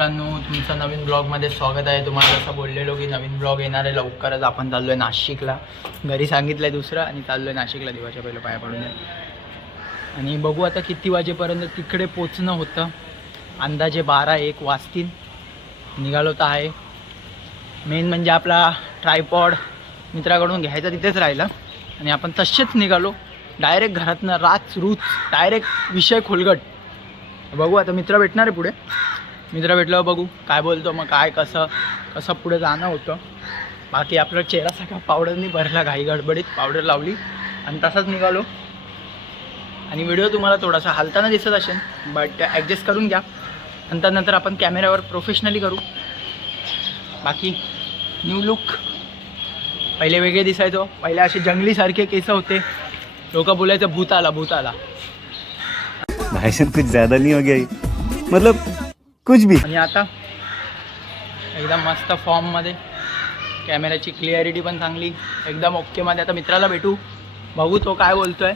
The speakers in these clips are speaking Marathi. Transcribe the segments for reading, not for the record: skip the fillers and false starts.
मित्रांनो, तुमचं नवीन ब्लॉगमध्ये स्वागत आहे. तुम्हाला असं बोललेलो की नवीन ब्लॉग येणार आहे लवकरच. आपण चाललो आहे नाशिकला. घरी सांगितलं आहे दुसरं आणि चाललो आहे नाशिकला दिवाच्या पहिलं पाया पडून. आणि बघू आता किती वाजेपर्यंत तिकडे पोचणं होतं. अंदाजे 12-1 वाजतील. निघालो तर आहे. मेन म्हणजे आपला ट्रायपॉड मित्राकडून घ्यायचा तिथेच राहिला आणि आपण तसेच निघालो डायरेक्ट घरातनं. रूच डायरेक्ट विषय खोलगट. बघू आता मित्र भेटणार आहे पुढे. मित्र भेटल्यावर बघू काय बोलतो, मग काय कसं पुढे जाणं होतं. बाकी आपला चेहरा सगळा पावडरनी भरला, घाई गडबडीत पावडर लावली आणि तसाच निघालो. आणि व्हिडिओ तुम्हाला थोडासा हालताना दिसत असेल, बट ॲडजस्ट करून घ्या. नंतर आपण कॅमेऱ्यावर प्रोफेशनली करू. बाकी न्यू लुक. पहिले वेगळे दिसायचो, पहिले असे जंगलीसारखे केस होते. लोक बोलायचं भूत आला. भाषण कुछ ज़्यादा नहीं हो गया, मतलब कुछ भी. आणि आता एकदम मस्त फॉर्ममध्ये, कॅमेऱ्याची क्लिअरिटी पण चांगली, एकदम ओकेमध्ये. आता मित्राला भेटू, बघू तो काय बोलतो आहे.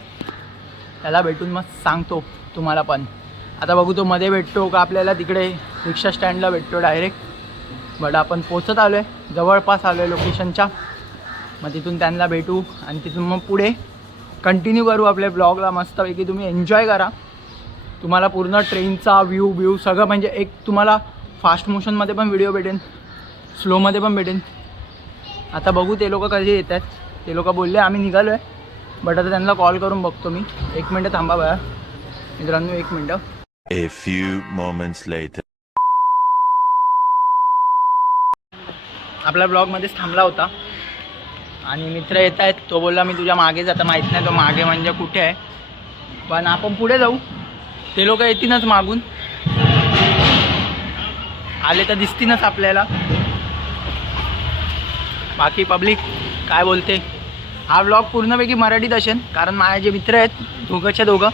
त्याला भेटून मग सांगतो तुम्हाला पण. आता बघू तो मध्ये भेटतो का आपल्याला तिकडे रिक्षा स्टँडला भेटतो डायरेक्ट. बट आपण पोचत आलो आहे, जवळपास आलो आहे लोकेशनच्या. मग तिथून त्यांना भेटू आणि तिथून मग पुढे कंटिन्यू करू आपल्या ब्लॉगला. मस्तपैकी तुम्ही एन्जॉय करा. तुम्हाला पूर्ण ट्रेनचा व्ह्यू सगळं, म्हणजे एक तुम्हाला फास्ट मोशनमध्ये पण व्हिडिओ भेटेन, स्लोमध्ये पण भेटेन. आता बघू ते लोक कधी येत आहेत. ते लोक बोलले आम्ही निघालो आहे, बट आता त्यांना कॉल करून बघतो मी. 1 मिनटं थांबा बघा मित्रांनो, 1 मिनटं. A few moments later. आपला ब्लॉगमध्येच थांबला होता आणि मित्र येत आहेत. तो बोलला मी तुझ्या मागेच. आता माहीत नाही तो मागे म्हणजे कुठे आहे, पण आपण पुढे जाऊ. ते लोक येतीलच मागून, आले तर दिसतीलच आपल्याला. बाकी पब्लिक काय बोलते. हा व्लॉग पूर्णपैकी मराठीत असेल, कारण माझे जे मित्र आहेत दोघं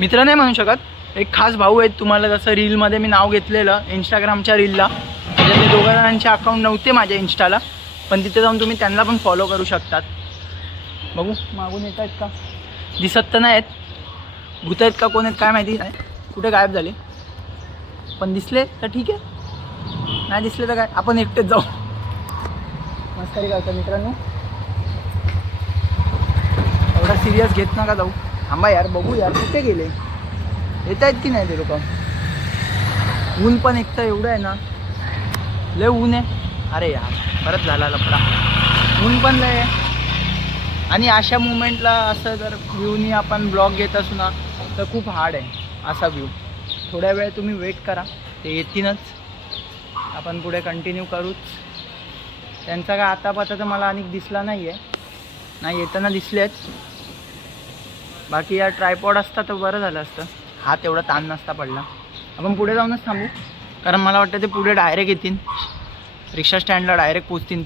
मित्र नाही म्हणू शकत, एक खास भाऊ आहेत. तुम्हाला जसं रीलमध्ये मी नाव घेतलेलं इंस्टाग्रामच्या रीलला, म्हणजे ते 2 जणांचे अकाउंट नव्हते माझ्या इन्स्टाला, पण तिथे जाऊन तुम्ही त्यांना पण फॉलो करू शकतात. बघू मागून येत आहेत का, दिसत तर नाही आहेत. भूत आहेत का कोण आहेत काय माहिती नाही, कुठे गायब झाले. पण दिसले तर ठीक आहे, नाही दिसले तर काय, आपण एकटेच जाऊ. मस्करी करतो मित्रांनो, एवढा सिरियस घेत नका जाऊ. थांबा यार, बघू यार कुठे गेले, येत आहेत की नाही ते लोक. ऊन पण एक तर एवढं आहे ना, लय ऊन आहे. अरे यार परत झाला लफडा. ऊन पण लय आहे. आणि अशा मुमेंटला असं जर व्ह्यूनी आपण ब्लॉग घेत असू ना, तर खूप हार्ड आहे असा व्ह्यू. थोड्या वेळ तुम्ही वेट करा, ते येतीलच. आपण पुढे कंटिन्यू करूच. त्यांचा काय आता पता तर मला अनेक दिसला नाही आहे, नाही येताना दिसले आहेत. बाकी या ट्रायपॉड असता तर बरं झालं असतं, हात एवढा ताण नसता पडला. आपण पुढे जाऊनच थांबू, कारण मला वाटतं ते पुढे डायरेक्ट येतील, रिक्षा स्टँडला डायरेक्ट पोचतील.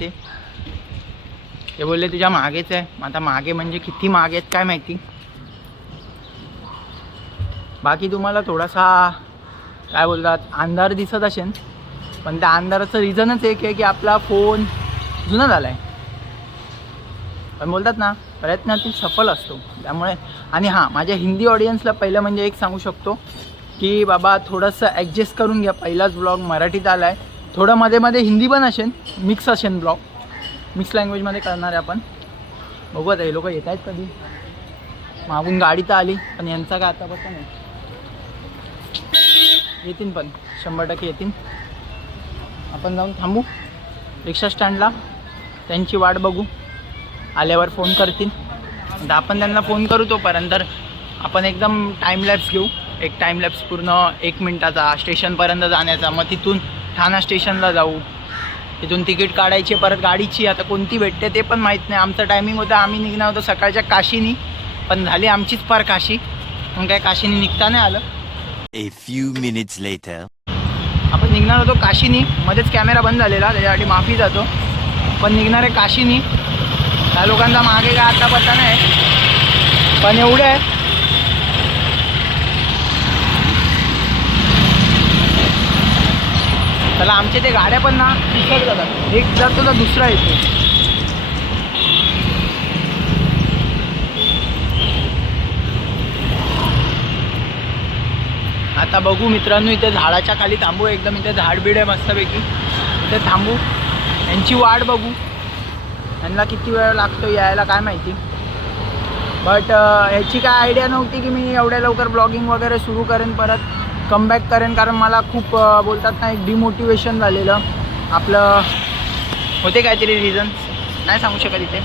ते बोलले तुझ्या मागेच आहे. आता मागे म्हणजे किती मागे आहेत काय माहिती. बाकी तुम्हाला थोडासा काय बोलतात अंधार दिसत असेल, पण त्या अंधाराचं रिझनच एक आहे की आपला फोन जुना झाला आहे. पण बोलतात ना प्रयत्नातील सफल असतो, त्यामुळे. आणि हां, माझ्या हिंदी ऑडियन्सला पहिलं म्हणजे एक सांगू शकतो की बाबा थोडंसं ॲडजस्ट करून घ्या. पहिलाच ब्लॉग मराठीत आला आहे, थोडं मध्ये हिंदी पण असेल, मिक्स असेल ब्लॉग, मिक्स लँग्वेजमध्ये करणार आहे आपण. बघू आता हे लोक येत आहेत कधी. मागून गाडी तर आली, पण यांचा काय आता बसा नाही. येतील पण 100% येतील. आपण जाऊन थांबू रिक्षा स्टँडला, त्यांची वाट बघू. आल्यावर फोन करतील, तर आपण त्यांना फोन करू. तोपर्यंत आपण एकदम टाईमलॅप्स घेऊ. एक टाईमलॅप्स पूर्ण 1 मिनटाचा स्टेशनपर्यंत जाण्याचा. मग तिथून ठाणा स्टेशनला जाऊ, तिथून तिकीट काढायची, परत गाडीची आता कोणती भेटते ते पण माहीत नाही. आमचं टायमिंग होतं, आम्ही निघणार होतो सकाळच्या काशीनी, पण झाली आमचीच पार काशी. मग काय काशीनी निघता नाही आलं. A few minutes later. आपण निघणार होतो काशीनी, मध्येच कॅमेरा बंद झालेला, त्याच्यासाठी माफी जातो. पण निघणार आहे काशीनी. त्या लोकांचा मागे काय आता पत्ता नाही, पण एवढे आहे. त्याला आमचे ते गाड्या पण ना दिसत जातात, एक जातो तर दुसरा येतो. आता बघू मित्रांनो, इथे झाडाच्या खाली थांबू, एकदम इथे झाडबीड आहे मस्तपैकी, इथे थांबू, यांची वाट बघू, यांना किती वेळ लागतो यायला काय माहिती. बट ह्याची काय आयडिया नव्हती की मी एवढ्या लवकर ब्लॉगिंग वगैरे सुरू करेन, परत कमबॅक करेन, कारण मला खूप बोलतात ना एक डिमोटिवेशन झालेलं आपलं, होते काहीतरी रिझन नाही सांगू शकत इथे.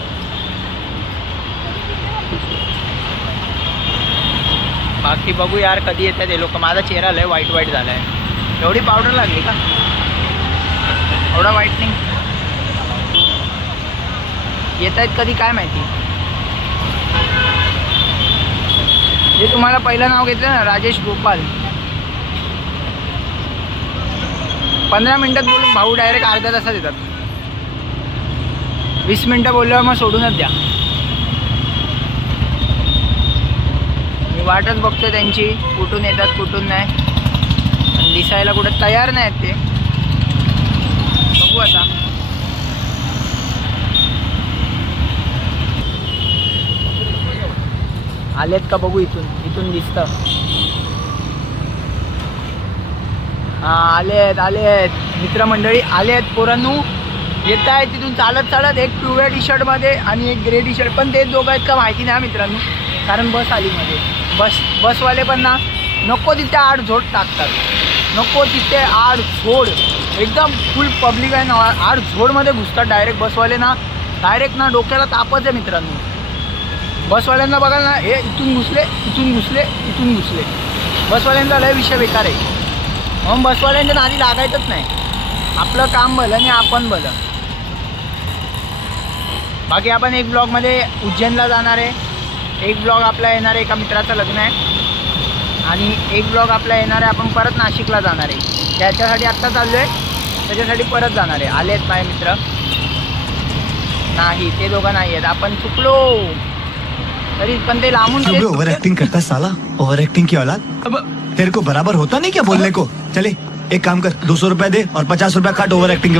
बाकी बघू यार कधी येतात ते लोक. माझा चेहरा लय वाईट वाईट झाला आहे, एवढी पावडर लागली का, एवढा व्हाईटनिंग येत आहेत कधी काय माहिती. जे तुम्हाला पहिलं नाव घेतलं ना राजेश गोपाल, 15 मिनटात बोलून भाऊ डायरेक्ट अर्ध्या तासात येतात. 20 मिनटं बोलल्यावर मग सोडूनच द्या. मी वाटच बघतोय त्यांची, कुठून येतात कुठून नाही, पण दिसायला कुठं तयार नाही आहेत ते. बघू आता. आलेत का बघू, इथून दिसतं. हां आलेत मित्रमंडळी, आले आहेत पोरांनो, येत आहेत तिथून चालत. एक पिवळ्या टी शर्टमध्ये आणि एक ग्रे टी शर्ट, पण ते दोघं आहेत का माहिती नाही मित्रांनो, कारण बस आली मध्ये. बसवाले पण ना नको तिथे आडझोड टाकतात, नको तिथे आडझोड, एकदम फुल पब्लिक आहे ना, आडझोडमध्ये घुसतात डायरेक्ट बसवाले ना, डायरेक्ट ना डोक्याला तापच आहे मित्रांनो. बसवाल्यांना बघाल ना, हे इथून घुसले. बसवाल्यांचा लय विषय बेकार आहे, म्हणून बसवाल्यांच्या नादी लागायचंच नाही. आपलं काम भलं आणि आपण भलं. बाकी आपण एक ब्लॉगमध्ये उज्जैनला जाणार आहे, एक ब्लॉग आपला येणार आहे, एका मित्राचं लग्न आहे, आणि एक ब्लॉग आपला येणार आहे आपण परत नाशिकला जाणार आहे. त्याच्यासाठी आत्ता चाललो आहे, त्याच्यासाठी परत जाणार आहे. आले आहेत माझे मित्र, नाही ते दोघं नाही आहेत, आपण चुकलो तरी पण ते लांबून ओवर एक्टिंग करता साला, ओवर एक्टिंग की औलाद. अब तेरे को बराबर होता नहीं क्या बोलने को. चले एक काम कर, 200 रुपया दे और 50 रुपया काट ओवर एक्टिंग के.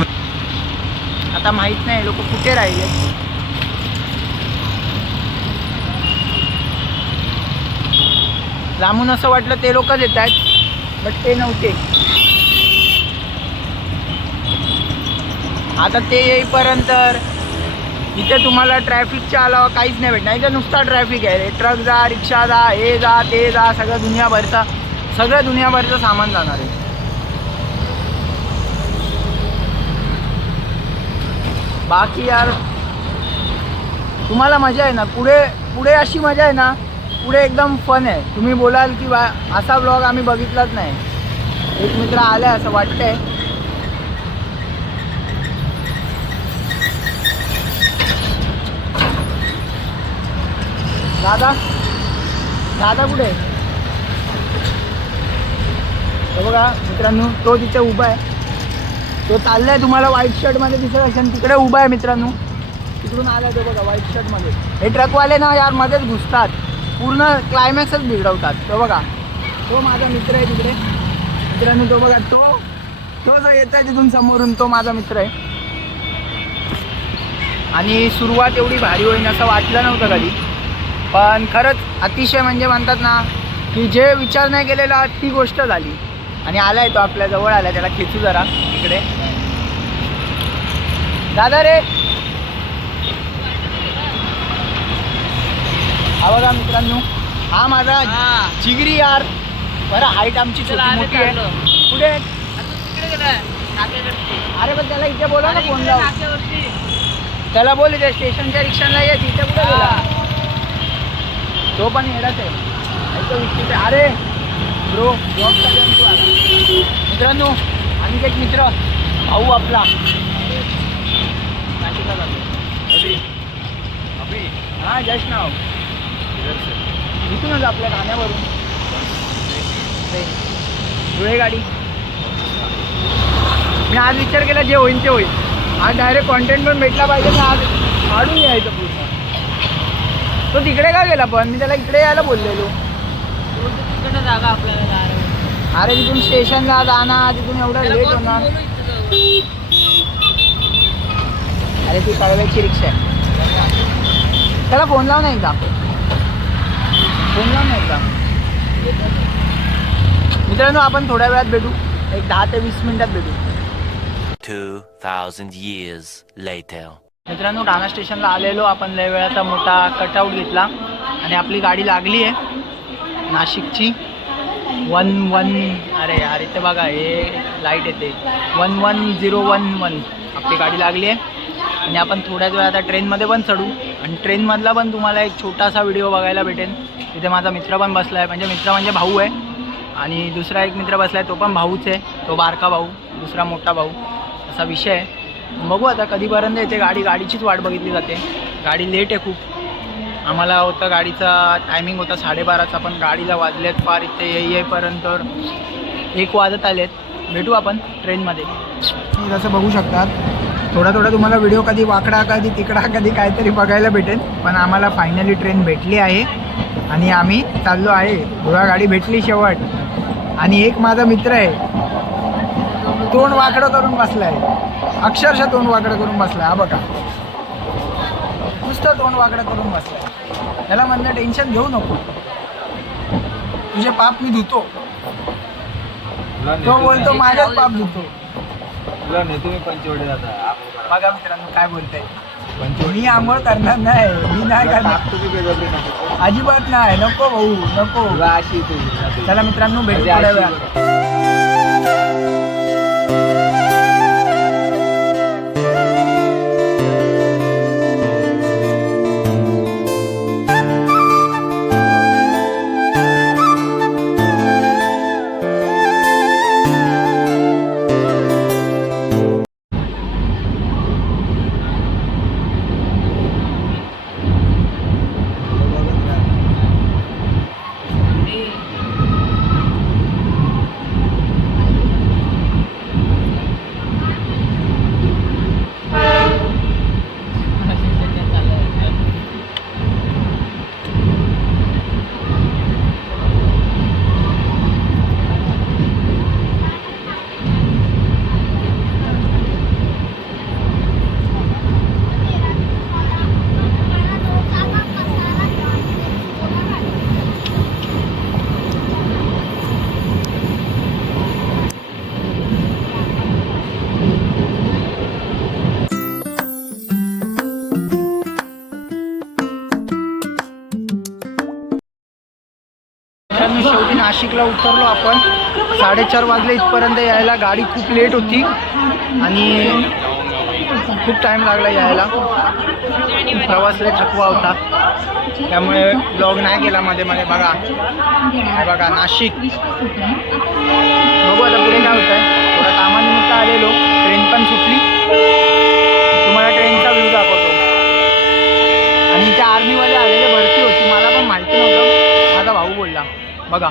आता माहित नाही लोक कुठे राहिले. लांबून असं वाटलं ते लोकच येत आहेत, बट ते नव्हते. आता ते येईपर्यंत इथे तुम्हाला ट्रॅफिकच्या अलावा काहीच नाही भेटणार. इथे नुसता ट्रॅफिक आहे, ट्रक जा, रिक्षा जा, हे जा ते जा, सगळं दुनियाभरचं सामान जाणार आहे. बाकी यार तुम्हाला मजा आहे ना, पुढे अशी मजा आहे ना, पुढे एकदम फन आहे. तुम्ही बोलाल की असा ब्लॉग आम्ही बघितलाच नाही. एक मित्र आलाय असं वाटतंय. दादा कुठे आहे? तो बघा मित्रांनो, तो तिथे उभा आहे, तो चाललाय, तुम्हाला व्हाईट शर्टमध्ये दिसत असेल, तिकडे उभा आहे मित्रांनो. तिकडून आलाय तो बघा व्हाईट शर्टमध्ये. हे ट्रकवाले ना यार मध्येच घुसतात, पूर्ण क्लायमॅक्सच बिघडवतात. तो बघा, तो माझा मित्र आहे तिकडे मित्रांनो. तो बघा, तो जो येत आहे तिथून समोरून, तो माझा मित्र आहे. आणि सुरुवात एवढी भारी होईन असं वाटलं नव्हतं कधी, पण खरंच अतिशय म्हणजे म्हणतात ना की जे विचार नाही केलेला ती गोष्ट झाली. आणि आलाय तो आपल्या जवळ आलाय, त्याला खेचू जरा इकडे. दादा रे, हा बघा मित्रांनो, हा माझा जिगरी यार. बरं हाईट आमची छोटी मोठी आहे. कुठे? अरे पण त्याला इथे बोला ना, फोन लावून त्याला बोल, इथे स्टेशनच्या रिक्षाला ये, तिथे कुठे गेला? तो पण येणार आहे. अरे ब्रो, जॉब तू आला मित्रांनो. आणि एक मित्र भाऊ आपला नाशिकला जातो. हां जस्ट नाव इथूनच आपल्या ठाण्यावरून धुळे गाडी. मी आज विचार केला जे होईल ते होईल. आज डायरेक्ट कॉन्टेंट पण भेटला पाहिजे ना, आज काढून यायचं पूर्ण. तो तिकडे का गेला, पण मी त्याला इकडे यायला बोललेलो. जागा आपल्याला. अरे तिथून स्टेशनला जाणार, तिथून एवढं लेट होणार. अरे ती कळव्याची रिक्षा आहे. त्याला फोन लाव नाही एकदा, मित्रांनो आपण थोड्या वेळात भेटू, एक 10 ते 20 मिनिटात भेटू. 2,000 years later. मित्रांनो ठाणा स्टेशनला आलेलो आपण, लय वेळाचा मोठा कटआउट घेतला आणि आपली गाडी लागली आहे नाशिकची 11. अरे यार इथे बघा हे लाईट येते 11011. आपली गाडी लागली आहे आणि आपण थोड्याच वेळा आता ट्रेनमध्ये पण चढू आणि ट्रेनमधला पण तुम्हाला एक छोटासा व्हिडिओ बघायला भेटेल. तिथे माझा मित्र पण बसला आहे, मित्र म्हणजे भाऊ आहे आणि दुसरा एक मित्र बसला आहे तो पण भाऊच आहे, तो बारका भाऊ, दुसरा मोठा भाऊ, असा विषय आहे. बघू आता कधीपर्यंत येते गाडी, गाडीचीच वाट बघितली जाते. गाडी लेट आहे खूप. आम्हाला होता गाडीचा टायमिंग होता 12:30चा, पण गाडीला वाजलेत फार इथे येईपर्यंत 1 वाजत आलेत. भेटू आपण ट्रेनमध्ये. जसं बघू शकतात थोडा तुम्हाला व्हिडिओ कधी वाकडा कधी तिकडा कधी काहीतरी बघायला भेटेल, पण आम्हाला फायनली ट्रेन भेटली आहे आणि आम्ही चाललो आहे. थोडा गाडी भेटली शेवट. आणि एक माझा मित्र आहे, तोंड वाकडं करून बसला आहे, अक्षरशः तोंड वाकडं करून बसला. हा बघा नुसतं तोंड वाकडं करून बसला. त्याला म्हणलं टेन्शन घेऊ नको, तुझे पाप मी धुतो. तो बोलतो माझ्याच पाप धुतो. तुम्ही पंचवडे जाता बघा मित्रांनो काय बोलताय. मी आंघोळ करणार नाही, मी नाही करणार, अजिबात नाही. नको भाऊ नको. चला मित्रांनो भेटू थोड्या वेळात. शेवटी नाशिकला उतरलो आपण. 4:30 वाजले इथपर्यंत यायला. गाडी खूप लेट होती आणि खूप टाईम लागला यायला. प्रवास लय थकवा होता, त्यामुळे ब्लॉग नाही केला मध्ये बघा. बघा नाशिक. बघू आता पुढे काय होत आहे. थोडा कामानिमित्त आलेलो, ट्रेन पण सुटली. तुम्हाला ट्रेनचा व्ह्यू दाखवतो. आणि इथे आर्मीवाले आलेले, भरती होती, मला पण माहिती नव्हतं, माझा भाऊ बोलला. बघा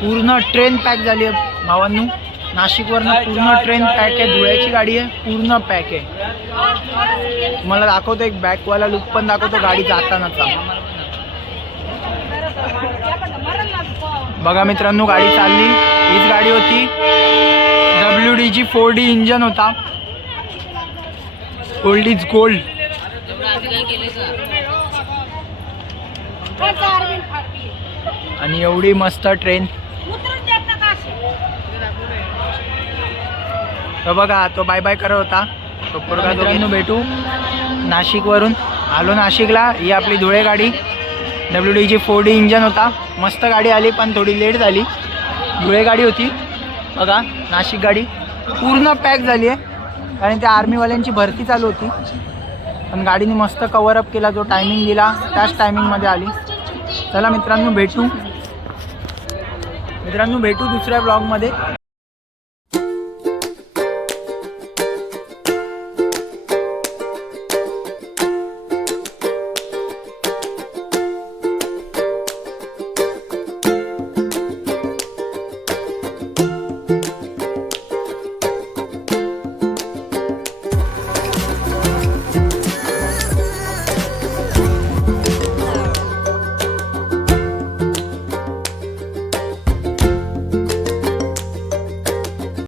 पूर्ण ट्रेन पॅक झाली आहे भावांनो. नाशिकवरनं पूर्ण ट्रेन पॅक आहे. धुळ्याची गाडी आहे, पूर्ण पॅक आहे. तुम्हाला दाखवतो एक बॅकवाला लुक पण दाखवतो गाडी जातानाचा. बघा मित्रांनो गाडी चालली. हीच गाडी होती, WDG 4D इंजन होता. Gold is gold. आणि एवढी मस्त ट्रेन. तो बघा तो बाय बाय करत होता तो पोरगा. मित्रांनो भेटू नाशिकवरून आलो नाशिकला. ही आपली धुळे गाडी, WDG 4D इंजन होता. मस्त गाडी आली, पण थोडी लेट झाली. धुळे गाडी होती. बघा नाशिक गाडी पूर्ण पॅक झाली आहे, कारण त्या आर्मीवाल्यांची भरती चालू होती. पण गाडीने मस्त कव्हरअप केला. जो टायमिंग दिला त्याच टायमिंगमध्ये आली. चला मित्रांनो भेटू दुसऱ्या ब्लॉगमध्ये.